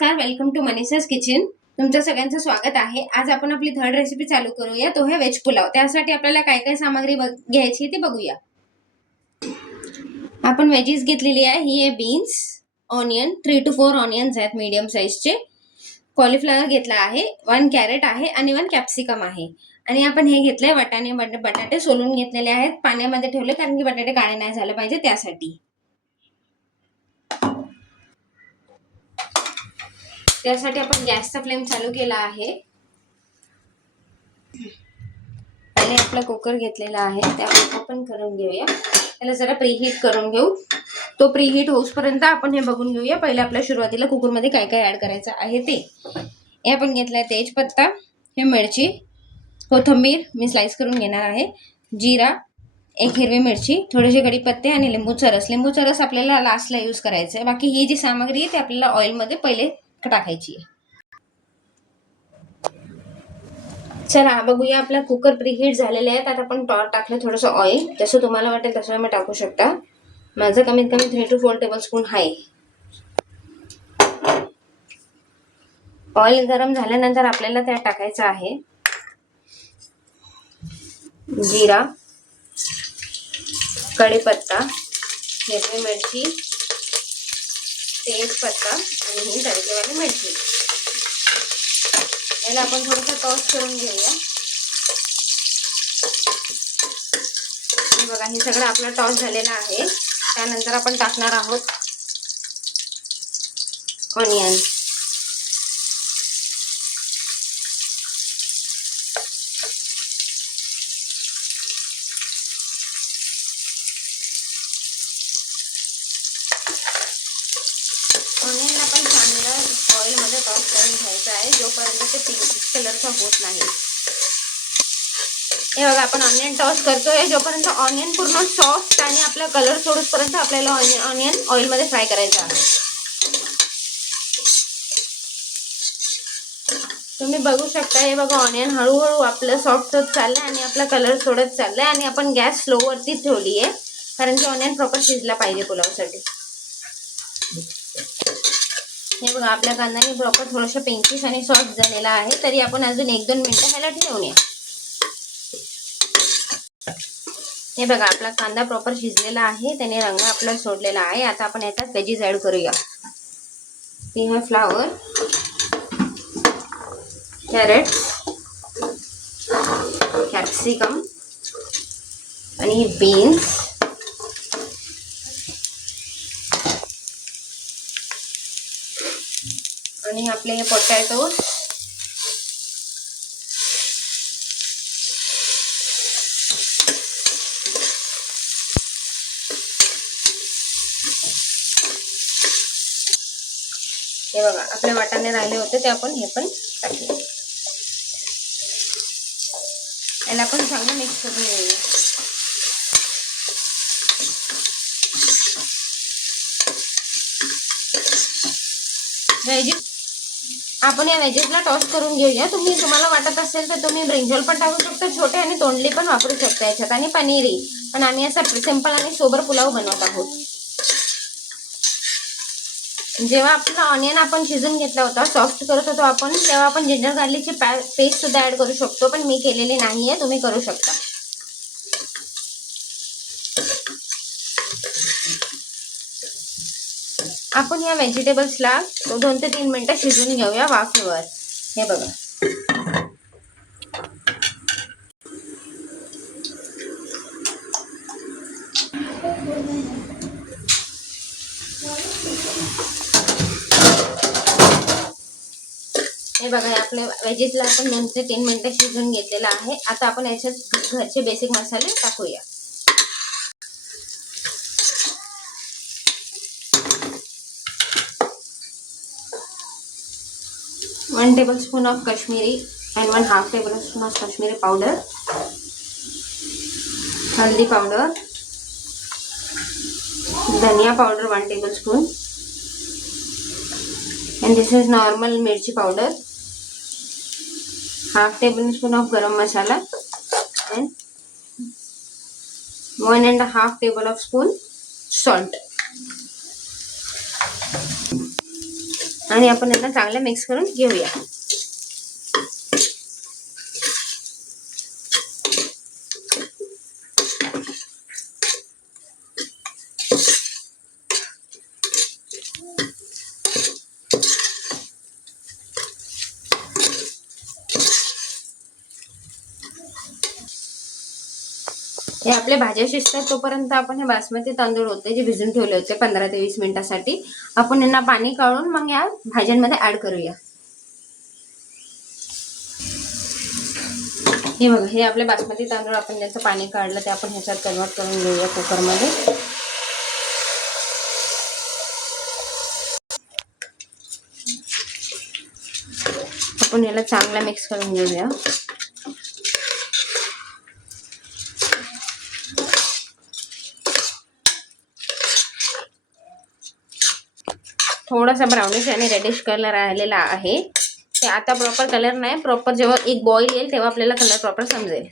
नमस्कार, welcome to Manisha's kitchen. तुमचं सगळ्यांचं स्वागत आहे। आज आपण आपली थर्ड रेसिपी चालू करूया, तो है व्हेज पुलाव। त्यासाठी आपल्याला काय काय सामग्री घ्यायची ते बघूया। आपण व्हेजीज घेतलेली आहे। ही आहे बीन्स, ऑनियन, 3 to 4 ऑनियन्स आहेत मीडियम साइजचे। कॉलीफ्लॉवर घेतला आहे, 1 कॅरेट आहे आणि 1 कॅप्सिकम आहे। आणि आपण हे घेतले वाटाणे, बटाटे सोलून घेतलेले आहेत, पाण्यामध्ये ठेवले कारण की बटाटे काळे नाही झाले पाहिजे त्यासाठी। त्यासाठी आपण गॅसचा फ्लेम चालू केला आहे आणि आपला कुकर घेतलेला आहे, त्याला ओपन करून घेऊया। त्याला जरा प्रीहीट करून घेऊ। तो प्रीहीट होऊपर्यंत आपण हे बघून घेऊया। पहिले आपल्या सुरुवातीला कुकर मध्ये काय काय ऍड करायचं आहे ते। हे आपण घेतलाय तेजपत्ता, हे मिरची, कोथिंबीर मी स्लाइस करून घेणार आहे, जिरा, 1 हिरवी मिरची, थोडेसे कढीपत्ते आणि लिंबूचा रस। लिंबूचा रस आपल्याला लास्टला यूज करायचा आहे। बाकी ही जी सामग्री आहे ती आपल्याला ऑइल मध्ये पहिले टाकायची आहे। चला बघूया, आपला कुकर प्रीहीट झालेला आहे। आता आपण टाकलं थोडंसं ऑइल, जसं तुम्हाला वाटेल तसं तुम्ही टाकू शकता। माझं कमीत कमी 3 to 4 टेबलस्पून आहे। ऑइल गरम झाल्यानंतर आपल्याला त्यात टाकायचं आहे जिरा, कढीपत्ता, हिरवी मिरची, तेजपत्ता आणि ही तडकेवाली मिरची। याला आपण थोडंसं टॉस करून घेऊया। बघा, हे सगळं आपलं टॉस झालेलं आहे। त्यानंतर आपण टाकणार आहोत ऑनियन। ऑनियन आपण चांगलं ऑइल मध्ये टॉस करून घ्यायचं आहे, जोपर्यंत ते पिंक कलरचा होत नाही। हे बघा, आपण ऑनियन टॉस करतोय, जोपर्यंत ऑनियन पूर्ण सॉफ्ट आणि आपला कलर सोडूपर्यंत आपल्याला ऑनियन ऑइल मध्ये फ्राय करायचं आहे। तुम्ही बघू शकता, हे बघा ऑनियन हळूहळू आपलं सॉफ्ट होत चाललंय आणि आपला कलर सोडत चाललाय। आणि आपण गॅस स्लो वरती ठेवली आहे कारण की ऑनियन प्रॉपर शिजला पाहिजे पुलावसाठी। हे बघा, आपल्या कांद्याने प्रॉपर थोडंसं पिंकिश आणि सॉफ्ट झालेला आहे, तरी आपण अजून 1-2 मिनिटं ह्याला ठेवूया। हे बघा, आपला कांदा प्रॉपर शिजलेला आहे, त्याने रंग आपला सोडलेला आहे। आता आपण याच्यात व्हेजीज ऍड करूया। हे आहे फ्लावर, कॅरेट, कॅप्सिकम आणि बीन्स, आणि आपले हे पोटॅटो, हे बघा आपले वाटाणे राहिले होते ते आपण हे पण टाकले। याला आपण चांगलं मिक्स करून घेऊया। व्हेजीज आपण या व्हेजीसला टॉस करून घेऊया। तुम्हाला वाटत असेल तर तुम्ही ब्रिंजॉल पण टाकू शकता छोटे, आणि तोंडली पण वापरू शकता याच्यात, आणि पनीरही। पण आम्ही असा सिंपल आणि सोबर पुलाव बनवत आहोत। जेव्हा आपला ऑनियन आपण शिजून घेतला होता, सॉफ्ट करत होतो आपण, तेव्हा आपण जिंजर गार्लिकची पेस्ट सुद्धा ऍड करू शकतो, पण मी केलेली नाहीये, तुम्ही करू शकता। आपण या व्हेजिटेबल्सला 2 ते 3 मिनिटं शिजून घेऊया वाफेवर। हे बघा, हे बघा, आपल्या व्हेजीसला आपण 2 ते 3 मिनिटं शिजून घेतलेला आहे। आता आपण याच्यात घरचे बेसिक मसाले टाकूया। 1 tablespoon of Kashmiri and 1/2 tablespoon of Kashmiri powder, haldi powder, dhania powder 1 tablespoon, and this is normal mirchi powder, 1/2 tablespoon of garam masala, and 1.5 tablespoon salt. आणि आपण यांना चांगलं मिक्स करून घेऊया. हे आपले भाज्या शिजतात तोपर्यंत आपण हे बासमती तांदूळ होते जे भिजून ठेवले होते 15 ते 20 मिनिटांसाठी, आपण यांना पाणी काढून मग या भाज्यांमध्ये ऍड करूया. हे बघा, हे आपले बासमती तांदूळ आपण ज्याचं पाणी काढलं ते आपण ह्याच्यात कन्वर्ट करून घेऊया कुकरमध्ये. आपण याला चांगला मिक्स करून घेऊया. थोडासा ब्राउनिश आणि रेडिश कलर आलेला आहे. ते आता प्रॉपर कलर नाही, प्रॉपर जेव्हा एक बॉईल येईल तेव्हा आपल्याला कलर प्रॉपर समजेल.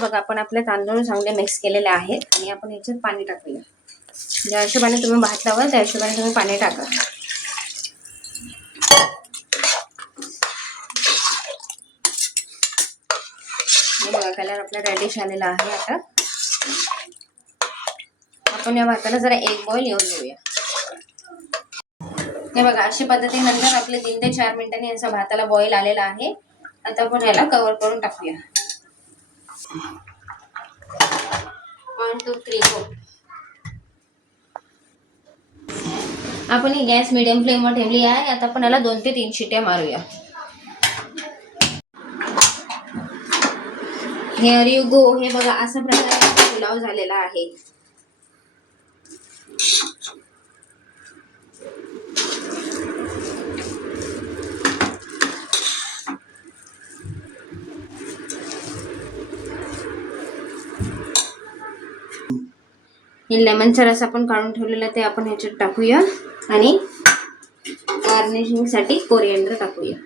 बघा, आपण आपले तांदूळ चांगले मिक्स केलेले आहेत आणि आपण ह्याच्यात पाणी टाकूया. ज्या हिशोबाने तुम्ही भात लावाल त्या हिशोबाने तुम्ही पाणी टाका. हे बघा, कलर आपला रेडिश आलेला आहे. आता आपण या भाताला जरा एक बॉईल येऊन देऊया. हे बघा, अशा पद्धतीनंतर आपले 3 ते 4 मिनिटांनी याचा भाताला बॉईल आलेला आहे. आता आपण याला कव्हर करून टाकूया. 1 2 3 4. आपण ही गॅस मीडियम फ्लेमवर ठेवली आहे. आता आपण याला 2 ते 3 शिट्ट्या मारूया. Here you go. हे बघा, अशा प्रकारे पुलाव झालेला आहे. हे लेमनचा रस आपण काढून ठेवलेला ते आपण ह्याच्यात टाकूया आणि गार्निशिंग साठी कोरिएंडर टाकूया.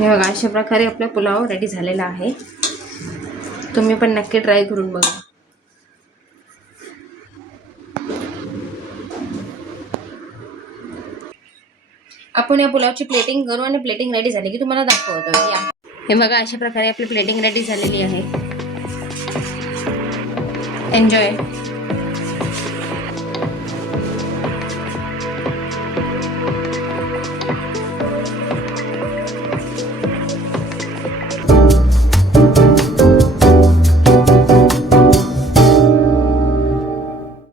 हे बघा, अशा प्रकारे आपला पुलाव रेडी झालेला आहे. तुम्ही पण नक्की ट्राय करून बघा. आपण या पुलावची प्लेटिंग करू आणि प्लेटिंग रेडी झाली की तुम्हाला दाखवतो. या, हे बघा, अशा प्रकारे आपली प्लेटिंग रेडी झालेली आहे. एन्जॉय.